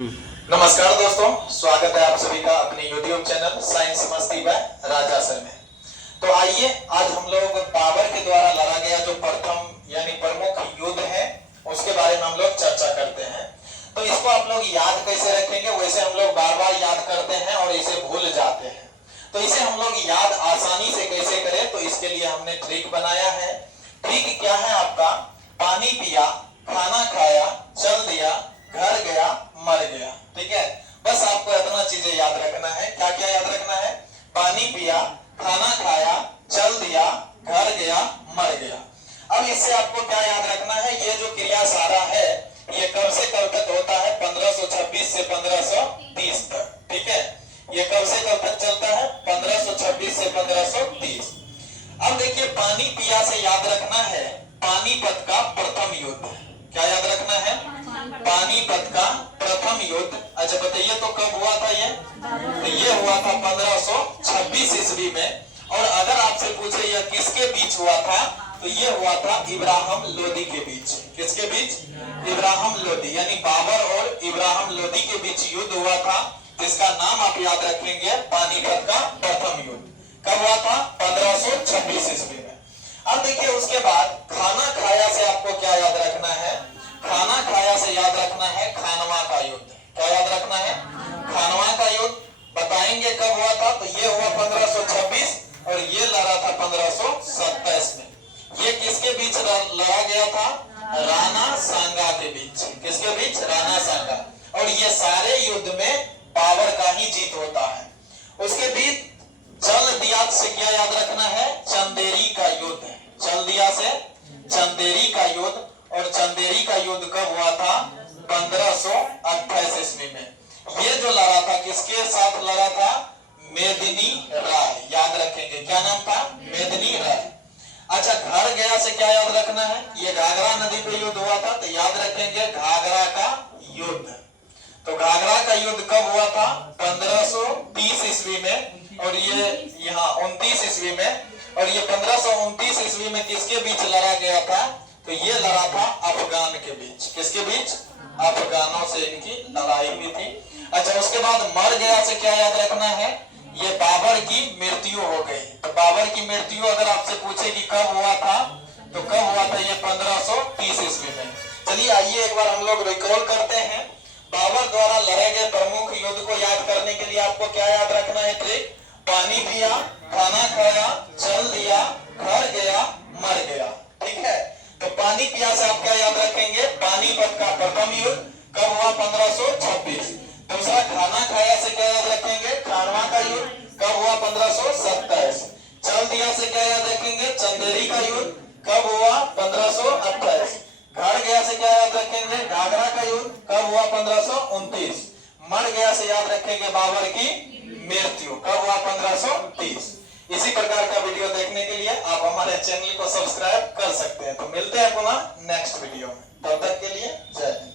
नमस्कार दोस्तों, स्वागत है आप सभी का अपने YouTube चैनल साइंस मस्ती बाय राजा सर में। तो आइए आज हम लोग बाबर के द्वारा लड़ा गया जो प्रथम यानी प्रमुख युद्ध है उसके बारे में हम लोग चर्चा करते हैं। तो इसको आप लोग याद कैसे रखेंगे, वैसे हम लोग बार बार याद करते हैं और इसे भूल जाते हैं। तो इसे हम लोग याद आसानी से कैसे करें, तो इसके लिए हमने ट्रिक बनाया है। ट्रिक क्या है आपका, पानी पिया, खाना खाया, चल दिया, घर गया, मर गया। ठीक है, बस आपको इतना चीजें याद रखना है। क्या क्या याद रखना है, पानी पिया, खाना खाया, चल दिया, घर गया, मर गया। अब इससे आपको क्या याद रखना है, ये जो क्रिया सारा है ये कब से कब तक होता है, 1526 से 1530 तक। ठीक है, ये कब से कब तक चलता है, 1526 से 1530। अब देखिए, पानी पिया से याद रखना है पानीपत का प्रथम युद्ध। क्या याद रखना है, पानीपत का प्रथम युद्ध। अच्छा बताइए, तो कब हुआ था ये, तो ये हुआ था 1526 ईस्वी में। और अगर आपसे पूछे यह किसके बीच हुआ था, तो ये हुआ था इब्राहिम लोदी के बीच। किसके बीच, इब्राहिम लोदी, यानी बाबर और इब्राहिम लोदी के बीच युद्ध हुआ था, जिसका नाम आप याद रखेंगे पानीपत का प्रथम युद्ध। कब हुआ था, 1526 ईस्वी में। अब देखिए उसके बाद खाना खाया से आपको क्या याद रखना है, खाना खाया से याद रखना है खानवा का युद्ध। क्या याद रखना है, खानवा का युद्ध। बताएंगे कब हुआ था, तो ये हुआ 1526 और ये लड़ा था 1527 में। ये किसके बीच लड़ा गया था, राणा सांगा के बीच। किसके बीच, राणा सांगा। और ये सारे युद्ध में बाबर का ही जीत होता है। उसके बीच चल दिया से क्या याद रखना है, चंदेरी का युद्ध। चल दिया से चंदेरी का युद्ध। और चंदेरी का युद्ध कब हुआ था, 1528 ईस्वी में। ये जो लड़ा था किसके साथ लड़ा था, मेदिनी राय। याद रखेंगे, क्या नाम था, मेदिनी राय। अच्छा, घर गया से क्या याद रखना है, ये घाघरा नदी पे युद्ध हुआ था, तो याद रखेंगे घाघरा का युद्ध। तो घाघरा का युद्ध कब हुआ था, 1530 ईस्वी में। और ये यहाँ 29 ईस्वी में। और ये 1529 ईस्वी में किसके बीच लड़ा गया था, तो ये लड़ा था अफगान के बीच। किसके बीच, अफगानों से इनकी लड़ाई हुई थी। अच्छा, उसके बाद मर गया से क्या याद रखना है, ये बाबर की मृत्यु हो गई। तो बाबर की मृत्यु अगर आपसे पूछे कि कब हुआ था, तो कब हुआ था, ये 1530 ईस्वी में। चलिए आइए एक बार हम लोग रिकॉल करते हैं। बाबर द्वारा लड़े गए प्रमुख युद्ध को याद करने के लिए आपको क्या याद रखना है, ट्रिक, पानी पिया, खाना खाया, चल दिया, घर गया, मर गया। ठीक है, तो पानी पिया से आप क्या याद रखेंगे, पानीपत का प्रथम युद्ध कब हुआ, 1526। दूसरा, खाना खाया से क्या याद रखेंगे, खानवा का युद्ध कब हुआ, 1527। चल दिया से क्या याद रखेंगे, चंदेरी का युद्ध कब हुआ, 1528। घर गया से क्या याद रखेंगे, घाघरा का युद्ध कब हुआ, 1529। मर गया से याद रखेंगे बाबर की मृत्यु कब हुआ, 1530। इसी प्रकार का वीडियो देखने के लिए आप हमारे चैनल को सब्सक्राइब कर सकते हैं। तो मिलते हैं पुनः नेक्स्ट वीडियो में, तब तक के लिए जय हिंद।